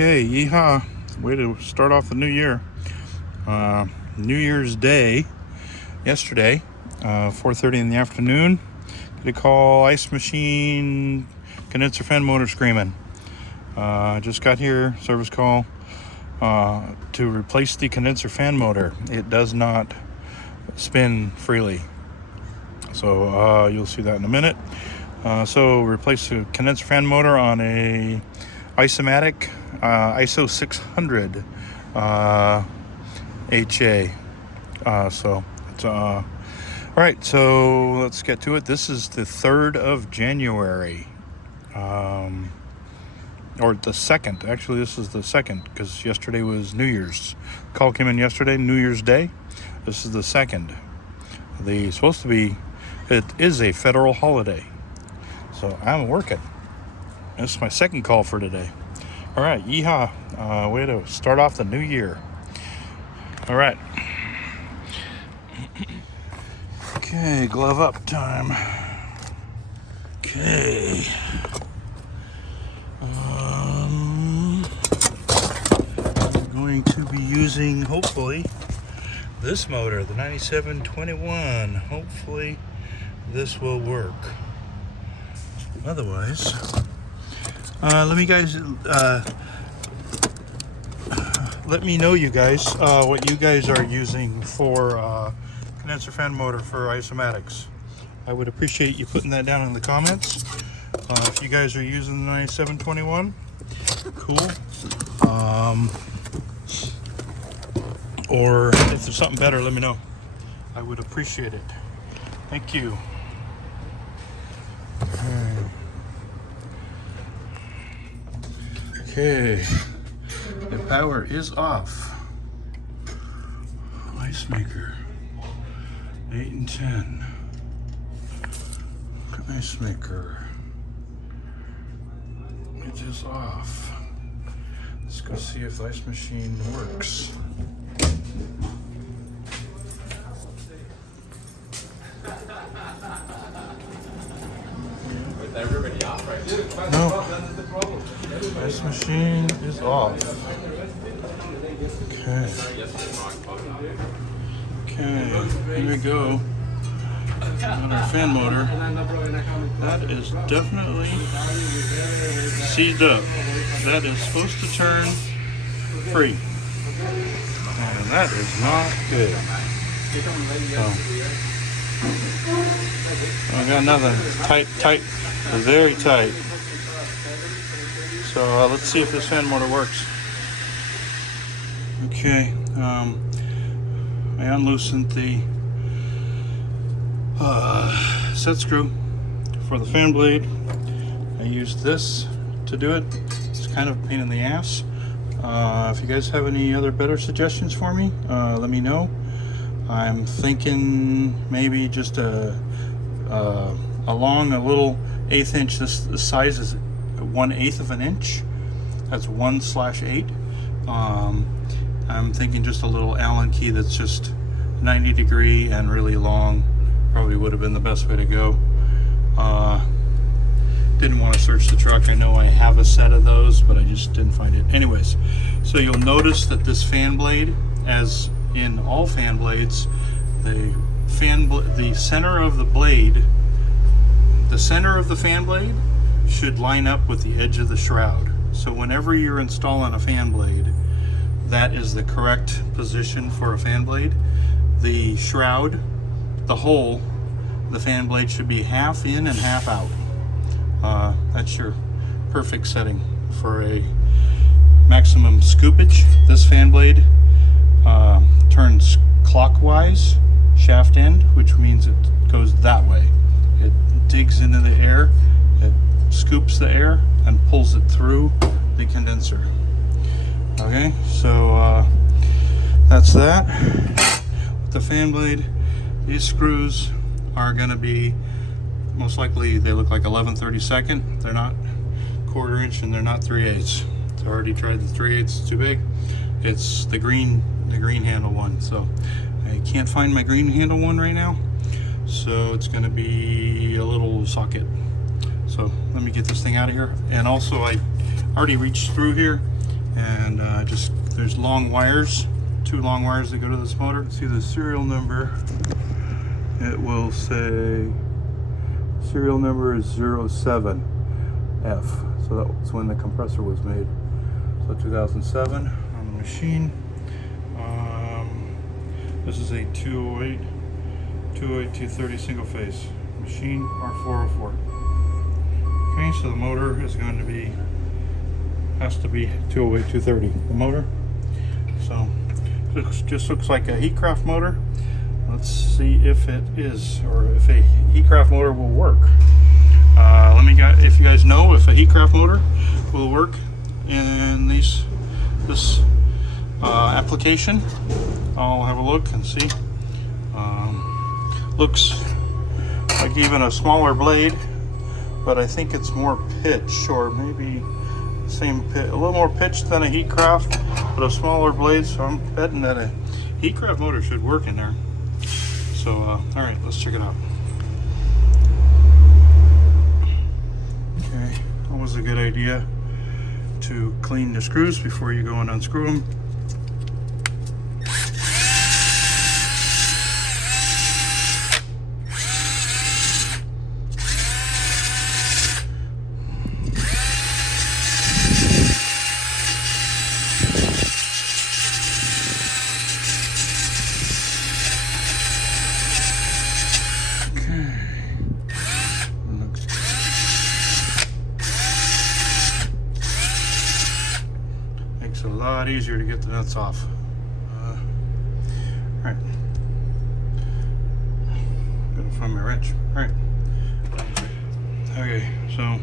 Okay, yeehaw. Way to start off the new year. New Year's Day, yesterday, 4:30 in the afternoon. Get a call, ice machine, condenser fan motor screaming. Just got here, service call, to replace the condenser fan motor. It does not spin freely. So you'll see that in a minute. So replace the condenser fan motor on a Iceomatic ISO 600 HA. So it's all right, so let's get to it. This is the 3rd of January, or the 2nd. Actually, this is the 2nd because yesterday was New Year's. Call came in yesterday, New Year's Day. This is the 2nd. It is a federal holiday, so I'm working. This is my 2nd call for today. All right, yeehaw. Way to start off the new year. All right. Okay, glove up time. Okay. I'm going to be using, hopefully, this motor, the 9721. Hopefully this will work. Otherwise, let me know, you guys, what you guys are using for condenser fan motor for Iceomatics. I would appreciate you putting that down in the comments. If you guys are using the 9721, cool. Or if there's something better, let me know. I would appreciate it. Thank you. Okay, the power is off. Ice maker, 8 and 10. Ice maker, it is off. Let's go see if the ice machine works. Everybody off right there. No, ice machine is off. Okay. Okay, here we go. On our fan motor. That is definitely seized up. That is supposed to turn free. And that is not good. I got nothing. Tight. Very tight. So let's see if this fan motor works. Okay, I unloosened the set screw for the fan blade. I used this to do it. It's kind of a pain in the ass. If you guys have any other better suggestions for me, let me know. I'm thinking maybe just along a little 1/8 inch. This size is 1/8 of an inch. That's 1/8. I'm thinking just a little Allen key that's just 90 degree and really long. Probably would have been the best way to go. Didn't want to search the truck. I know I have a set of those, but I just didn't find it. Anyways, so you'll notice that this fan blade, as in all fan blades, the center of the blade, the center of the fan blade should line up with the edge of the shroud. So whenever you're installing a fan blade, that is the correct position for a fan blade. The shroud, the hole, the fan blade should be half in and half out. That's your perfect setting for a maximum scoopage. This fan blade turns clockwise, shaft end, which means it goes that way. It digs into the air, it scoops the air and pulls it through the condenser. Okay, so that's that. With the fan blade, these screws are going to be, most likely they look like 11/32. They're not 1/4 inch and they're not 3/8. I already tried the 3/8, it's too big. It's the green handle one. So I can't find my green handle one right now. So it's going to be a little socket. So let me get this thing out of here. And also I already reached through here and just there's long wires, 2 long wires that go to this motor. See the serial number, it will say serial number is 07F, so that was when the compressor was made. So 2007 on the machine. This is a 230 single phase machine, R404. Okay, so the motor is going to be, has to be 208, 230, the motor. So it just looks like a Heatcraft motor. Let's see if it is, or if a Heatcraft motor will work. If you guys know if a Heatcraft motor will work in this application, I'll have a look and see. Looks like even a smaller blade, but I think it's more pitch, or maybe same pitch, a little more pitch than a Heatcraft, but a smaller blade. So I'm betting that a Heatcraft motor should work in there. So all right, let's check it out. Okay, always a good idea to clean the screws before you go and unscrew them. Makes it a lot easier to get the nuts off. Alright. Gotta find my wrench. Alright. Okay, so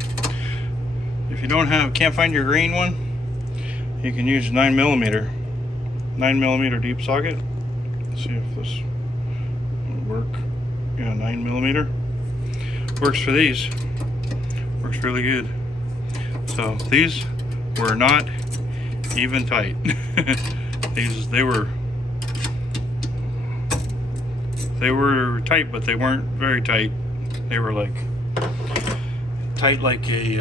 if you can't find your green one, you can use 9mm deep socket. Let's see if this will work. Yeah, 9mm. Works for these. Works really good. So these were not even tight. they were tight, but they weren't very tight. They were like tight like a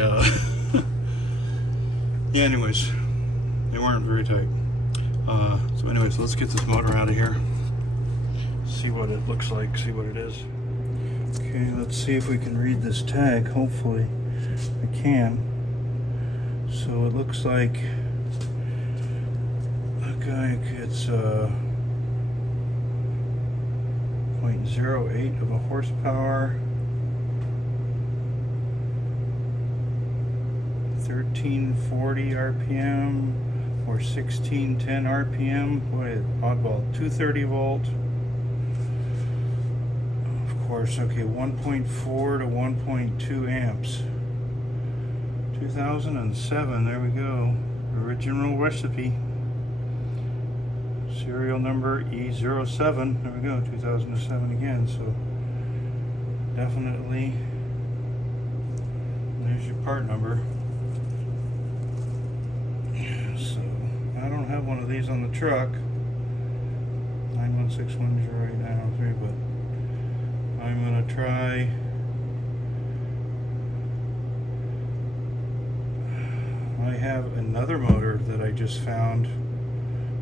yeah, anyways, they weren't very tight. So anyways, let's get this motor out of here, see what it looks like, see what it is. Okay, let's see if we can read this tag. Hopefully I can. So it looks like it's 0.08 of a horsepower, 1340 RPM or 1610 RPM. Boy, oddball. 230 volt. Of course, okay, 1.4 to 1.2 amps. 2007, there we go. Original recipe. Serial number E07. There we go, 2007 again. So definitely, there's your part number. So I don't have one of these on the truck. 916108903, but I'm gonna try. I have another motor that I just found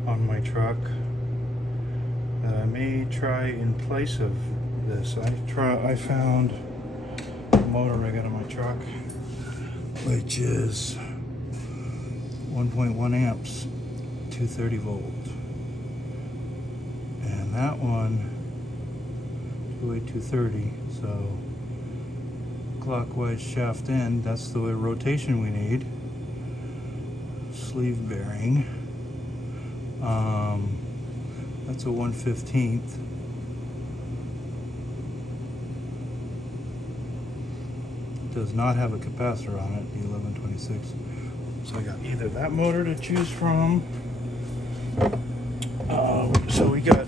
on my truck that I may try in place of this. I found a motor I got on my truck, which is 1.1 amps, 230 volt, and that one 230. So clockwise shaft end, that's the rotation we need. Sleeve bearing, that's a 1/15. It does not have a capacitor on it, the 1126. So I got either that motor to choose from. So we got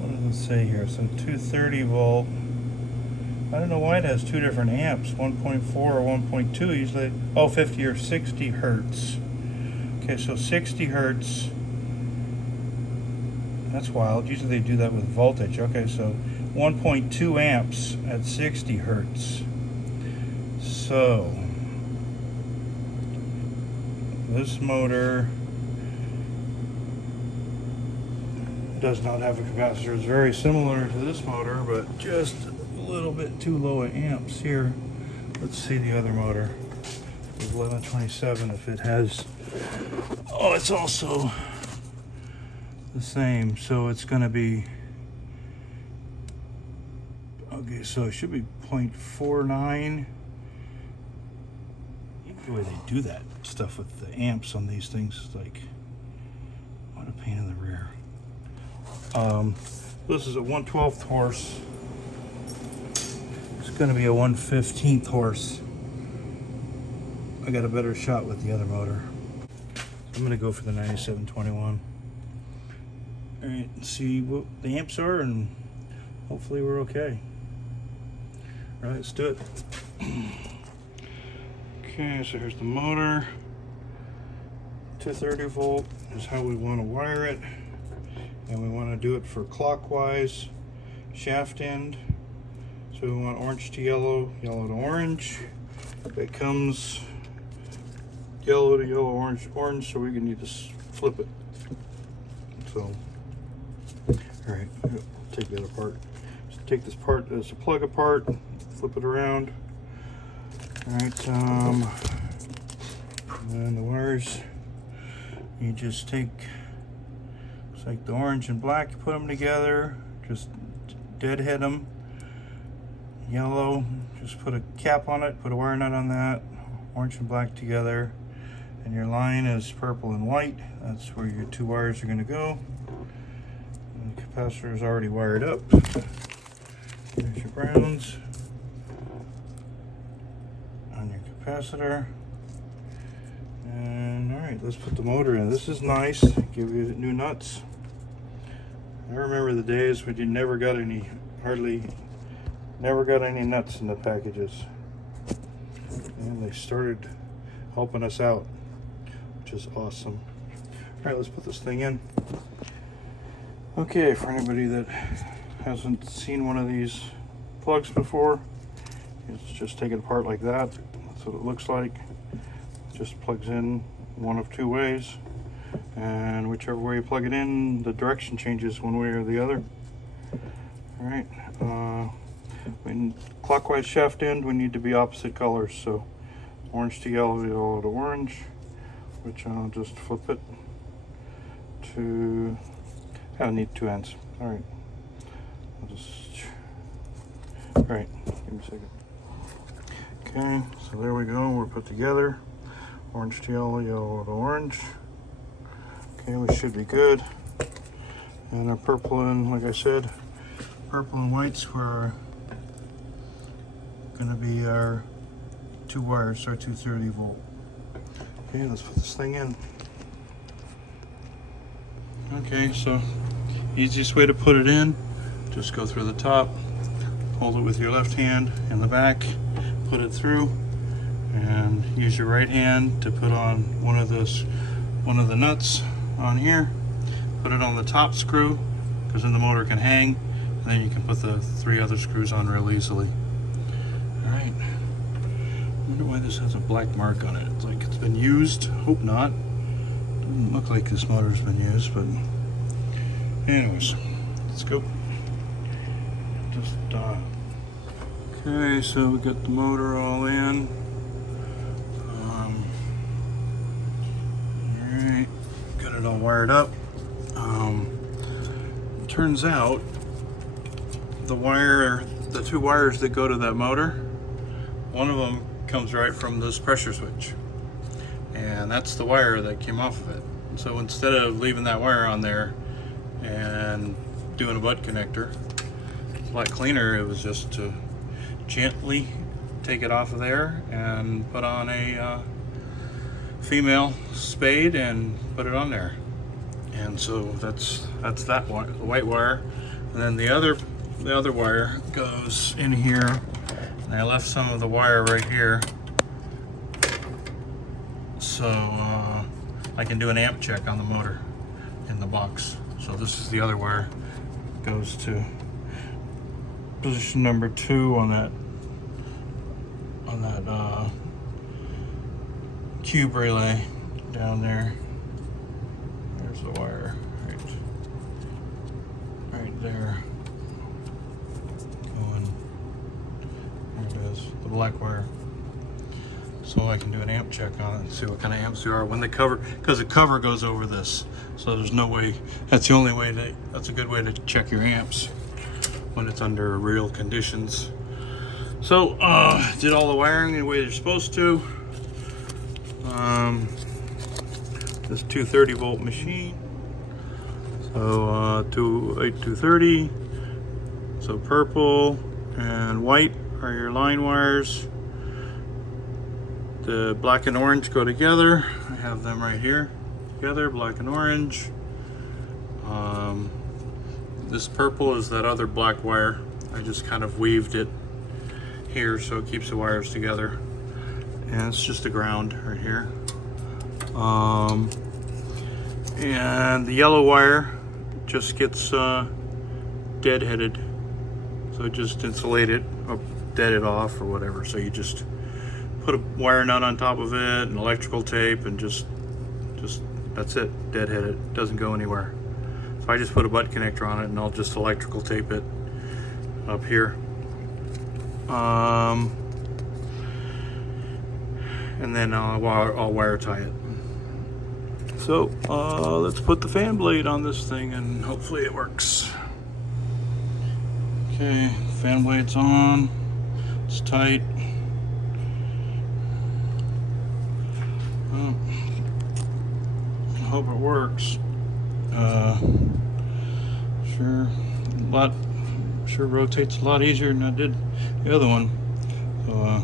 what does it say here? So 230 volt. I don't know why it has two different amps, 1.4 or 1.2. Usually, 50 or 60 hertz. Okay, so 60 hertz. That's wild. Usually they do that with voltage. Okay, so 1.2 amps at 60 hertz. So This motor does not have a capacitor. It's very similar to this motor, but just a little bit too low at amps here. Let's see the other motor. 1127, if it has, oh, it's also the same, so it's going to be, okay, so it should be 0.49. The way they do that stuff with the amps on these things is like, what a pain in the rear. This is a 1/12 horse. It's going to be a 1/15 horse. I got a better shot with the other motor. I'm going to go for the 9721. All right, see what the amps are, and hopefully we're okay. All right, let's do it. Okay, so here's the motor. 230 volt is how we want to wire it, and we want to do it for clockwise shaft end. So we want orange to yellow, yellow to orange. It comes yellow to yellow, orange to orange, so we can need to flip it. So, all right, take that apart. Just take this part as a plug apart, flip it around. All right, and then the wires, you just take, it's like the orange and black, you put them together, just deadhead them. Yellow, just put a cap on it, put a wire nut on that, orange and black together, and your line is purple and white. That's where your two wires are going to go. And the capacitor is already wired up. There's your grounds on your capacitor. And all right, let's put the motor in. This is nice, give you new nuts. I remember the days when you never got any, never got any nuts in the packages. And they started helping us out, which is awesome. All right, let's put this thing in. Okay, for anybody that hasn't seen one of these plugs before, it's just take it apart like that. That's what it looks like. It just plugs in one of two ways, and whichever way you plug it in, the direction changes one way or the other. All right, when clockwise shaft end, we need to be opposite colors, so orange to yellow, yellow to orange, which I'll just flip it to, I need two ends. All right, all right, give me a second. Okay, so there we go, we're put together, orange to yellow, yellow to orange. Okay, we should be good. And our purple and, like I said, purple and whites were gonna be our two wires, our 230 volt. Okay, let's put this thing in. Okay, so easiest way to put it in, just go through the top, hold it with your left hand in the back, put it through, and use your right hand to put on one of the nuts on here. Put it on the top screw, because then the motor can hang, and then you can put the three other screws on real easily. All right. I wonder why this has a black mark on it. It's like it's been used. Hope not. Doesn't look like this motor's been used, but anyways, let's go. Just okay, so we got the motor all in. Alright, got it all wired up. Turns out the two wires that go to that motor, one of them comes right from this pressure switch, and that's the wire that came off of it. So instead of leaving that wire on there and doing a butt connector, it's a lot cleaner. It was just to gently take it off of there and put on a female spade and put it on there. And so that's that one, the white wire. And then the other wire goes in here, and I left some of the wire right here so I can do an amp check on the motor in the box. So this is the other wire, goes to position number 2 on that cube relay, down there. There's the wire, right there. Going, there it is, the black wire. So I can do an amp check on it and see what kind of amps there are when the cover, because the cover goes over this. So there's no way, that's the only way that's a good way to check your amps when it's under real conditions. So did all the wiring the way they're supposed to. This 230 volt machine. So 230. So purple and white are your line wires. The black and orange go together. I have them right here together, black and orange. This purple is that other black wire. I just kind of weaved it here so it keeps the wires together. And it's just a ground right here. And the yellow wire just gets deadheaded. So just insulate it or dead it off or whatever. So you just put a wire nut on top of it and electrical tape and just that's it, deadhead it, doesn't go anywhere. So I just put a butt connector on it and I'll just electrical tape it up here. And then I'll wire tie it. So let's put the fan blade on this thing and hopefully it works. Okay, fan blade's on, it's tight. I hope it works. Sure rotates a lot easier than I did the other one. So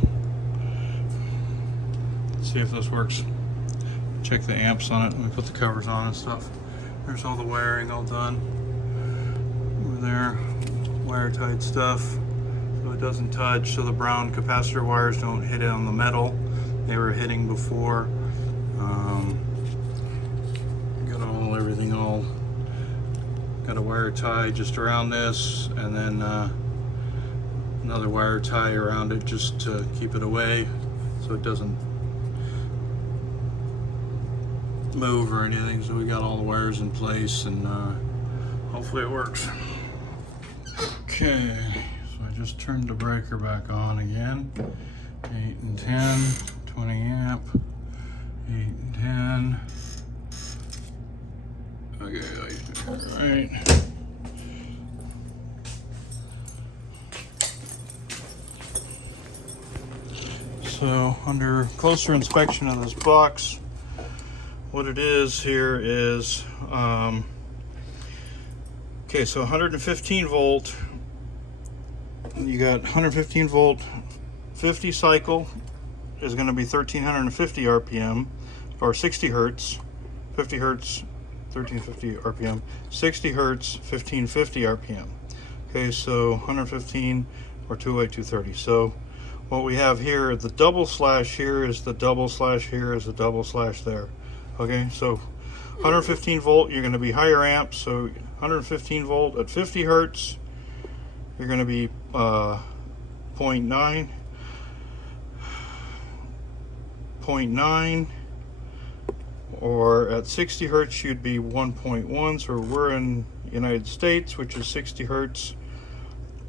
let's see if this works. Check the amps on it. Let me put the covers on and stuff. There's all the wiring all done. Over there, wire tied stuff so it doesn't touch, so the brown capacitor wires don't hit it on the metal they were hitting before. Got everything all, got a wire tie just around this, and then another wire tie around it just to keep it away so it doesn't move or anything. So we got all the wires in place, and hopefully it works. Okay, so I just turned the breaker back on again. 8 and 10, 20 amp, 8 and 10. Okay, all right. So under closer inspection of this box, what it is here is, okay, so 115 volt, you got 115 volt, 50 cycle is going to be 1350 RPM, or 60 hertz, 50 hertz, 1350 RPM, 60 hertz, 1550 RPM. Okay, so 115 or 208, 230. So what we have here, the double slash here is the double slash here is the double slash there. Okay, so 115 volt, you're going to be higher amps. So 115 volt at 50 hertz, you're going to be 0.9, or at 60 hertz you'd be 1.1. So we're in United States, which is 60 hertz.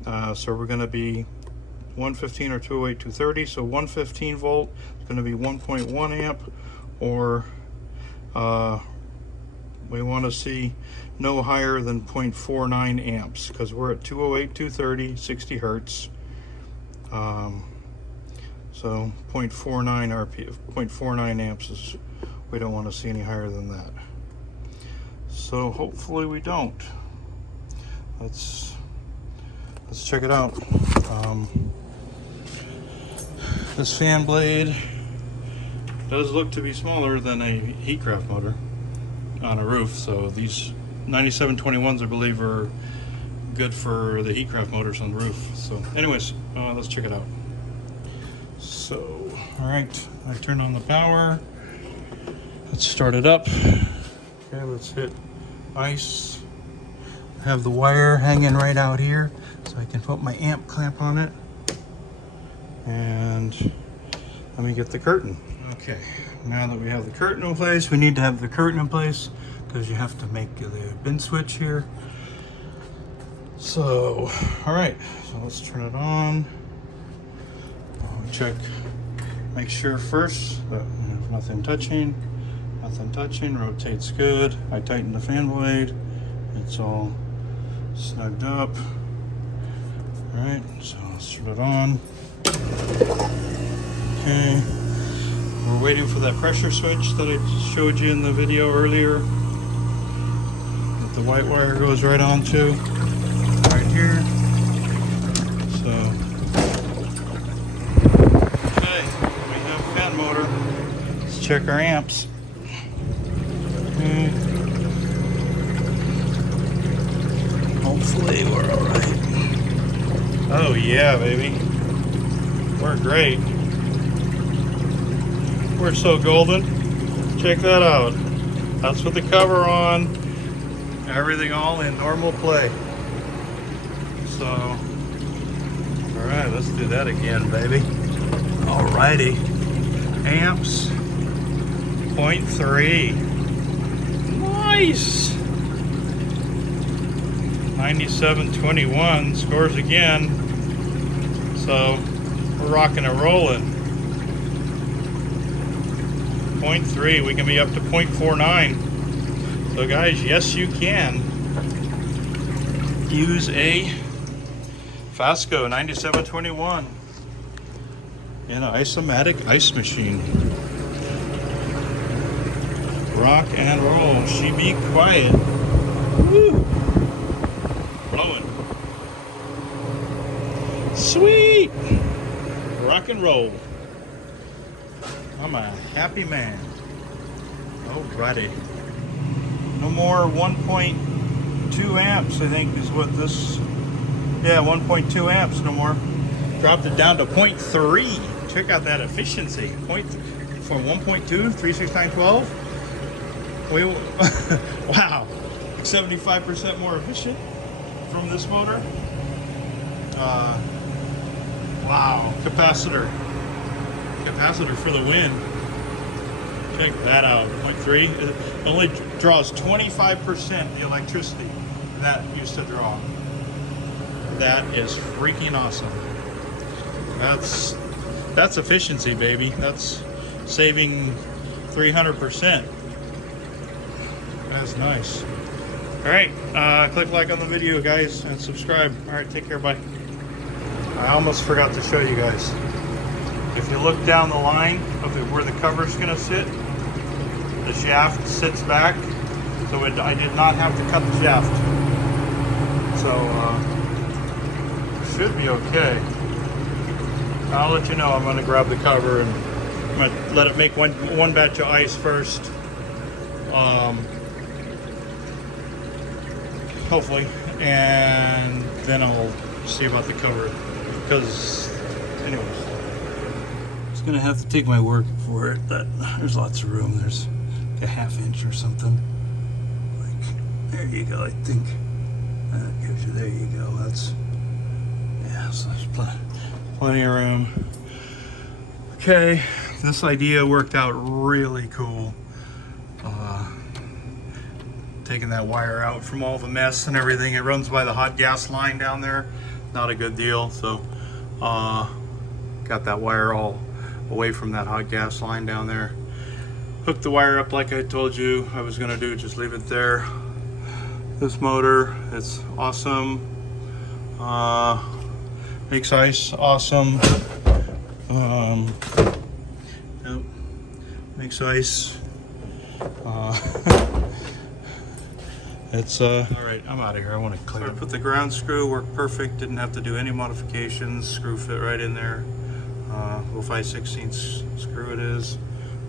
So we're going to be 115 or 208, 230. So 115 volt is going to be 1.1 amp, or we want to see no higher than 0.49 amps, because we're at 208, 230, 60 hertz. So 0.49 RPM, 0.49 amps is, we don't want to see any higher than that. So hopefully we don't. Let's check it out. This fan blade does look to be smaller than a heatcraft motor on a roof. So these 9721s, I believe, are good for the heatcraft motors on the roof. So anyways, let's check it out. So, all right, I turned on the power. Let's start it up. Okay, let's hit ice. I have the wire hanging right out here, so I can put my amp clamp on it. And let me get the curtain. Okay, now that we have the curtain in place, we need to have the curtain in place because you have to make the bin switch here. So, all right, so let's turn it on. Check, make sure first that there's nothing touching, rotates good. I tighten the fan blade, it's all snugged up. All right, so let's turn it on. Okay, we're waiting for that pressure switch that I showed you in the video earlier that the white wire goes right onto, right here. So, okay, we have a fan motor. Let's check our amps. Okay. Hopefully we're all right. Oh yeah, baby. We're great. We're so golden. Check that out. That's with the cover on. Everything all in normal play. So, all right, let's do that again, baby. Alrighty. Amps. 0.3. Nice. 9721 scores again. So we're rocking and rolling. 0.3, we can be up to 0.49. So guys, yes you can use a Fasco 9721 in an Iceomatic ice machine. Rock and roll. She be quiet. Woo. Blowing. Sweet. Rock and roll. I'm a happy man. Alrighty. No more 1.2 amps, I think is what this. Yeah, 1.2 amps, no more. Dropped it down to 0.3. Check out that efficiency. From 1.2, 36912. We, wow, 75% more efficient from this motor. Wow, capacitor for the win. Check that out. 0.3. It only draws 25% the electricity that used to draw. That is freaking awesome. That's efficiency, baby. That's saving 300%. That's nice. All right, click like on the video, guys, and subscribe. All right, take care, bye. I almost forgot to show you guys. If you look down the line of where the cover's gonna sit, the shaft sits back, so I did not have to cut the shaft. So, should be okay. I'll let you know. I'm gonna grab the cover and I'm gonna let it make one batch of ice first. Hopefully, and then I'll see about the cover, because anyways, it's gonna have to take my word for it that there's lots of room. There's like a ½ inch or something. Like, there you go. I think that gives you, there you go. That's, yeah, so there's plenty of room. Okay, this idea worked out really cool. Taking that wire out from all the mess and everything. It runs by the hot gas line down there. Not a good deal. So got that wire all away from that hot gas line down there. Hooked the wire up like I told you I was gonna do, just leave it there. This motor, it's awesome. Makes ice awesome. Yep. Makes ice. It's all right, I'm out of here. I want to clear it. Put the ground screw, worked perfect, didn't have to do any modifications. Screw fit right in there. 5/16 screw it is.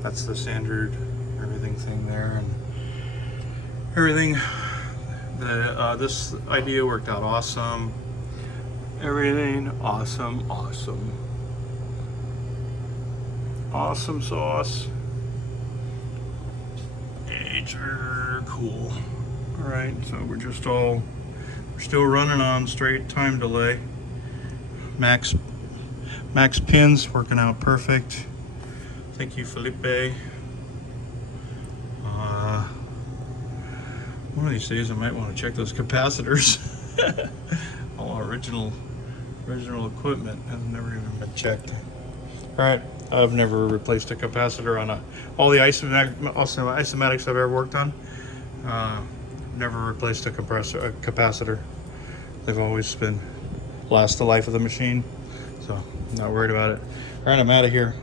That's the standard everything thing there, and everything. This idea worked out awesome. Everything awesome. Awesome sauce. Major cool. All right, so we're still running on straight time delay. Max pins working out perfect. Thank you, Felipe. One of these days I might want to check those capacitors. All original equipment. I've never even been checked. Alright, I've never replaced a capacitor on all the isomatics I've ever worked on. Never replaced a capacitor. They've always been last the life of the machine, so I'm not worried about it. Alright, I'm out of here.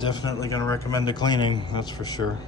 Definitely gonna recommend the cleaning, that's for sure.